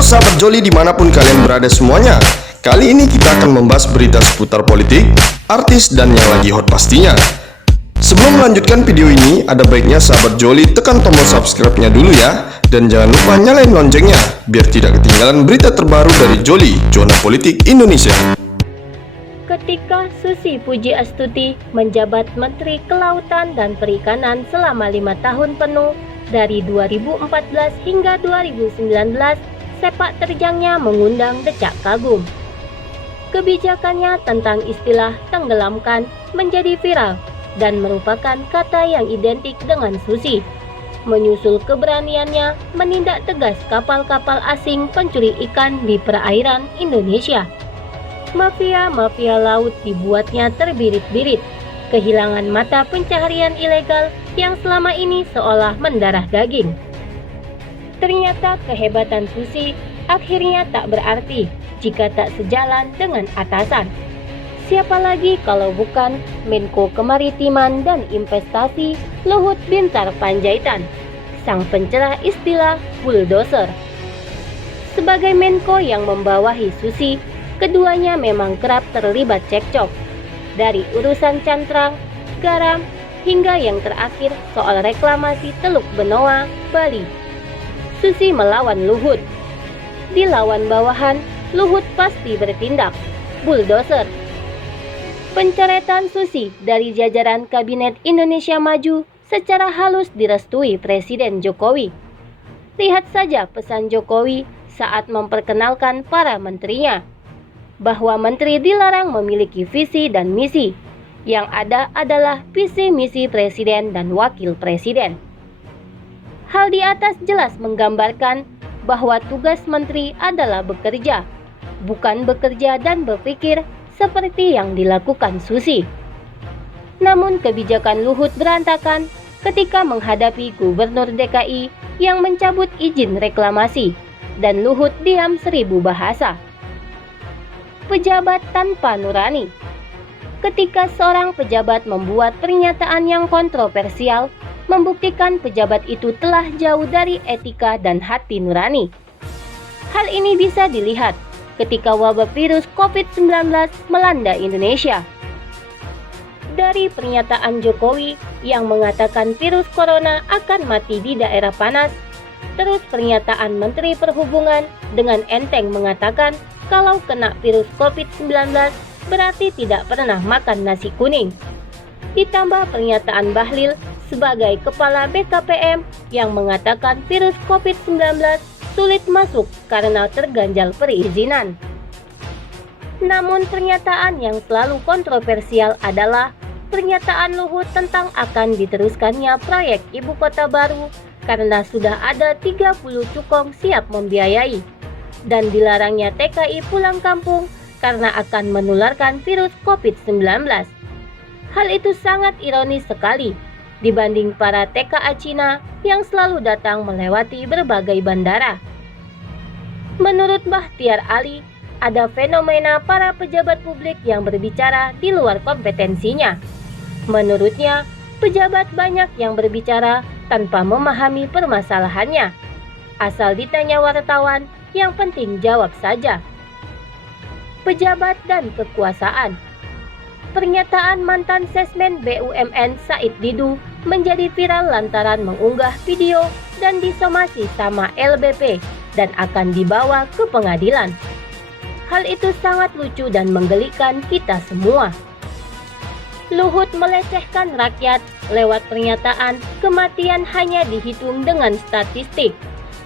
Halo sahabat Joli dimanapun kalian berada semuanya. Kali ini kita akan membahas berita seputar politik, artis, dan yang lagi hot pastinya. Sebelum melanjutkan video ini, ada baiknya sahabat Joli tekan tombol subscribe-nya dulu ya. Dan jangan lupa nyalain loncengnya, biar tidak ketinggalan berita terbaru dari Joli, Zona Politik Indonesia. Ketika Susi Pujiastuti menjabat Menteri Kelautan dan Perikanan selama 5 tahun penuh, dari 2014 hingga 2019, sepak terjangnya mengundang decak kagum. Kebijakannya tentang istilah tenggelamkan menjadi viral dan merupakan kata yang identik dengan Susi. Menyusul keberaniannya menindak tegas kapal-kapal asing pencuri ikan di perairan Indonesia. Mafia-mafia laut dibuatnya terbirit-birit, kehilangan mata pencaharian ilegal yang selama ini seolah mendarah daging. Ternyata kehebatan Susi akhirnya tak berarti jika tak sejalan dengan atasan. Siapa lagi kalau bukan Menko Kemaritiman dan Investasi Luhut Binsar Panjaitan, sang pencerah istilah bulldozer. Sebagai Menko yang membawahi Susi, keduanya memang kerap terlibat cekcok. Dari urusan cantrang, garam, hingga yang terakhir soal reklamasi Teluk Benoa, Bali. Susi melawan Luhut. Dilawan bawahan, Luhut pasti bertindak. Bulldozer. Pencoretan Susi dari jajaran Kabinet Indonesia Maju secara halus direstui Presiden Jokowi. Lihat saja pesan Jokowi saat memperkenalkan para menterinya, bahwa menteri dilarang memiliki visi dan misi. Yang ada adalah visi misi presiden dan wakil presiden. Hal di atas jelas menggambarkan bahwa tugas menteri adalah bekerja, bukan bekerja dan berpikir seperti yang dilakukan Susi. Namun kebijakan Luhut berantakan ketika menghadapi Gubernur DKI yang mencabut izin reklamasi, dan Luhut diam 1000 bahasa. Pejabat tanpa nurani. Ketika seorang pejabat membuat pernyataan yang kontroversial, membuktikan pejabat itu telah jauh dari etika dan hati nurani. Hal ini bisa dilihat ketika wabah virus COVID-19 melanda Indonesia. Dari pernyataan Jokowi yang mengatakan virus corona akan mati di daerah panas, terus pernyataan Menteri Perhubungan dengan enteng mengatakan kalau kena virus COVID-19 berarti tidak pernah makan nasi kuning. Ditambah pernyataan Bahlil sebagai Kepala BKPM yang mengatakan virus COVID-19 sulit masuk karena terganjal perizinan. Namun pernyataan yang selalu kontroversial adalah pernyataan Luhut tentang akan diteruskannya proyek ibu kota baru karena sudah ada 30 cukong siap membiayai, dan dilarangnya TKI pulang kampung karena akan menularkan virus COVID-19. Hal itu sangat ironis sekali dibanding para TKA Cina yang selalu datang melewati berbagai bandara. Menurut Bahtiar Ali, ada fenomena para pejabat publik yang berbicara di luar kompetensinya. Menurutnya, pejabat banyak yang berbicara tanpa memahami permasalahannya. Asal ditanya wartawan, yang penting jawab saja. Pejabat dan kekuasaan. Pernyataan mantan Sesmen BUMN Said Didu menjadi viral lantaran mengunggah video dan disomasi sama LBP dan akan dibawa ke pengadilan. Hal itu sangat lucu dan menggelikan kita semua. Luhut melecehkan rakyat lewat pernyataan kematian hanya dihitung dengan statistik,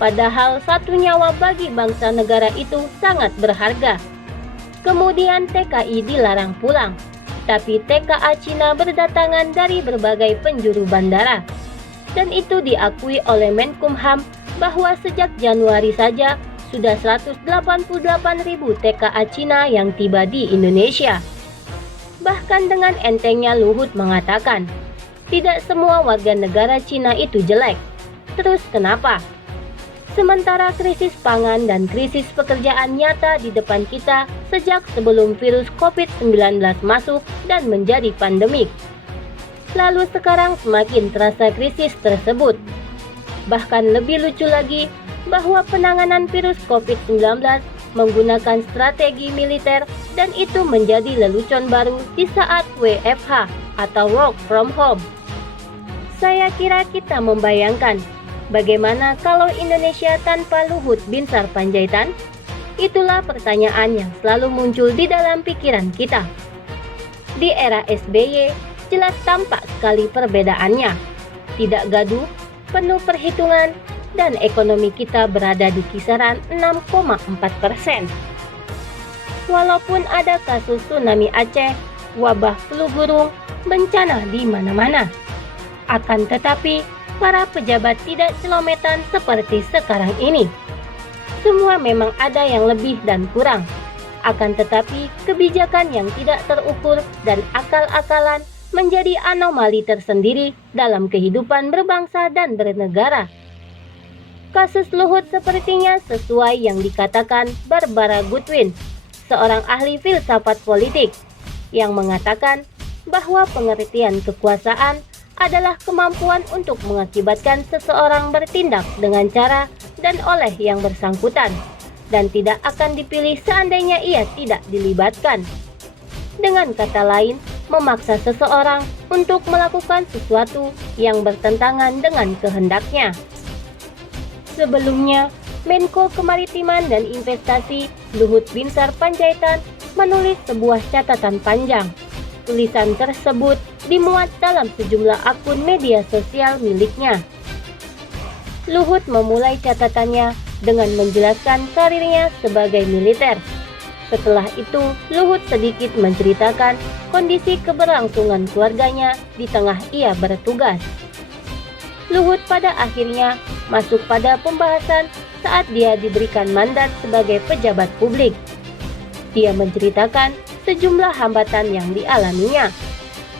padahal satu nyawa bagi bangsa negara itu sangat berharga. Kemudian TKI dilarang pulang, tapi TKA Cina berdatangan dari berbagai penjuru bandara. Dan itu diakui oleh Menkumham bahwa sejak Januari saja sudah 188.000 TKA Cina yang tiba di Indonesia. Bahkan dengan entengnya Luhut mengatakan, tidak semua warga negara Cina itu jelek. Terus kenapa? Sementara krisis pangan dan krisis pekerjaan nyata di depan kita sejak sebelum virus COVID-19 masuk dan menjadi pandemik. Lalu sekarang semakin terasa krisis tersebut. Bahkan lebih lucu lagi, bahwa penanganan virus COVID-19 menggunakan strategi militer dan itu menjadi lelucon baru di saat WFH atau work from home. Saya kira kita membayangkan bagaimana kalau Indonesia tanpa Luhut Binsar Panjaitan? Itulah pertanyaan yang selalu muncul di dalam pikiran kita. Di era SBY, jelas tampak sekali perbedaannya. Tidak gaduh, penuh perhitungan, dan ekonomi kita berada di kisaran 6,4%. Walaupun ada kasus tsunami Aceh, wabah flu burung, bencana di mana-mana. Akan tetapi, para pejabat tidak celometan seperti sekarang ini. Semua memang ada yang lebih dan kurang. Akan tetapi, kebijakan yang tidak terukur dan akal-akalan menjadi anomali tersendiri dalam kehidupan berbangsa dan bernegara. Kasus Luhut sepertinya sesuai yang dikatakan Barbara Goodwin, seorang ahli filsafat politik, yang mengatakan bahwa pengertian kekuasaan adalah kemampuan untuk mengakibatkan seseorang bertindak dengan cara dan oleh yang bersangkutan, dan tidak akan dipilih seandainya ia tidak dilibatkan. Dengan kata lain, memaksa seseorang untuk melakukan sesuatu yang bertentangan dengan kehendaknya. Sebelumnya, Menko Kemaritiman dan Investasi Luhut Binsar Panjaitan menulis sebuah catatan panjang. Tulisan tersebut dimuat dalam sejumlah akun media sosial miliknya. Luhut memulai catatannya dengan menjelaskan karirnya sebagai militer. Setelah itu, Luhut sedikit menceritakan kondisi keberlangsungan keluarganya di tengah ia bertugas. Luhut pada akhirnya masuk pada pembahasan saat dia diberikan mandat sebagai pejabat publik. Dia menceritakan sejumlah hambatan yang dialaminya,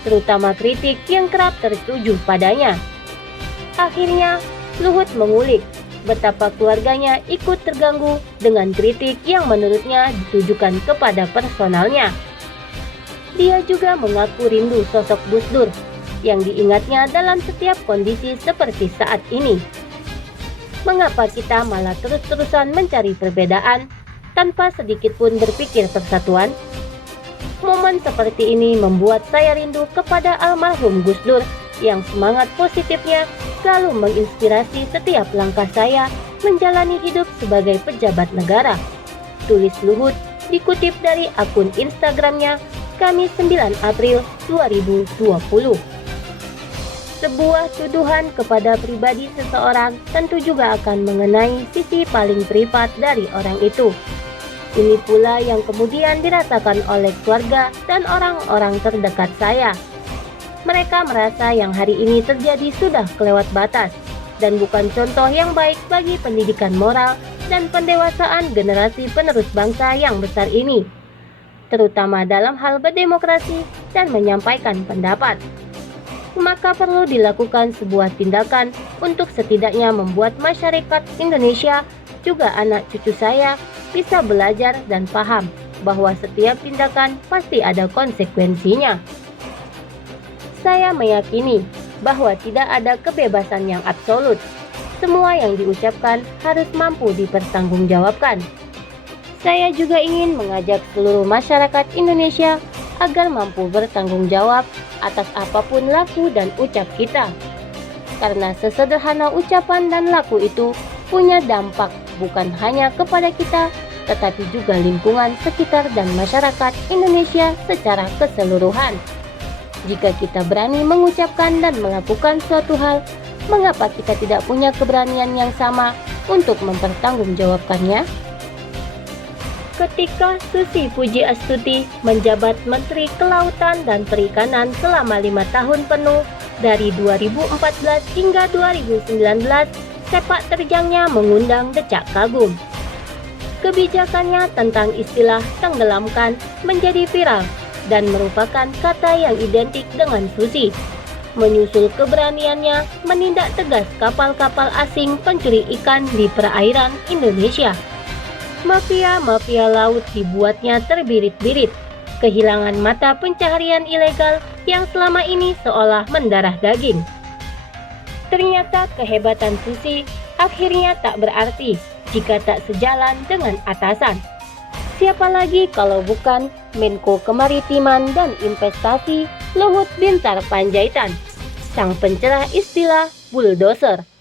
terutama kritik yang kerap tertuju padanya. Akhirnya, Luhut mengulik betapa keluarganya ikut terganggu dengan kritik yang menurutnya ditujukan kepada personalnya. Dia juga mengaku rindu sosok Gus Dur yang diingatnya dalam setiap kondisi seperti saat ini. Mengapa kita malah terus-terusan mencari perbedaan tanpa sedikit pun berpikir persatuan? Momen seperti ini membuat saya rindu kepada almarhum Gus Dur yang semangat positifnya selalu menginspirasi setiap langkah saya menjalani hidup sebagai pejabat negara. Tulis Luhut dikutip dari akun Instagramnya Kamis 9 April 2020. Sebuah tuduhan kepada pribadi seseorang tentu juga akan mengenai sisi paling privat dari orang itu. Ini pula yang kemudian dirasakan oleh keluarga dan orang-orang terdekat saya. Mereka merasa yang hari ini terjadi sudah kelewat batas dan bukan contoh yang baik bagi pendidikan moral dan pendewasaan generasi penerus bangsa yang besar ini, terutama dalam hal berdemokrasi dan menyampaikan pendapat. Maka perlu dilakukan sebuah tindakan untuk setidaknya membuat masyarakat Indonesia, juga anak cucu saya, bisa belajar dan paham bahwa setiap tindakan pasti ada konsekuensinya. Saya meyakini bahwa tidak ada kebebasan yang absolut. Semua yang diucapkan harus mampu dipertanggungjawabkan. Saya juga ingin mengajak seluruh masyarakat Indonesia agar mampu bertanggung jawab atas apapun laku dan ucap kita. Karena sesederhana ucapan dan laku itu punya dampak bukan hanya kepada kita, tetapi juga lingkungan sekitar dan masyarakat Indonesia secara keseluruhan. Jika kita berani mengucapkan dan melakukan suatu hal, mengapa kita tidak punya keberanian yang sama untuk mempertanggungjawabkannya? Ketika Susi Pujiastuti menjabat Menteri Kelautan dan Perikanan selama 5 tahun penuh dari 2014 hingga 2019, sepak terjangnya mengundang decak kagum. Kebijakannya tentang istilah tenggelamkan menjadi viral dan merupakan kata yang identik dengan Susi. Menyusul keberaniannya menindak tegas kapal-kapal asing pencuri ikan di perairan Indonesia. Mafia-mafia laut dibuatnya terbirit-birit, kehilangan mata pencaharian ilegal yang selama ini seolah mendarah daging. Ternyata kehebatan Susi akhirnya tak berarti jika tak sejalan dengan atasan. Siapa lagi kalau bukan Menko Kemaritiman dan Investasi Luhut Binsar Panjaitan, sang pencerah istilah bulldozer.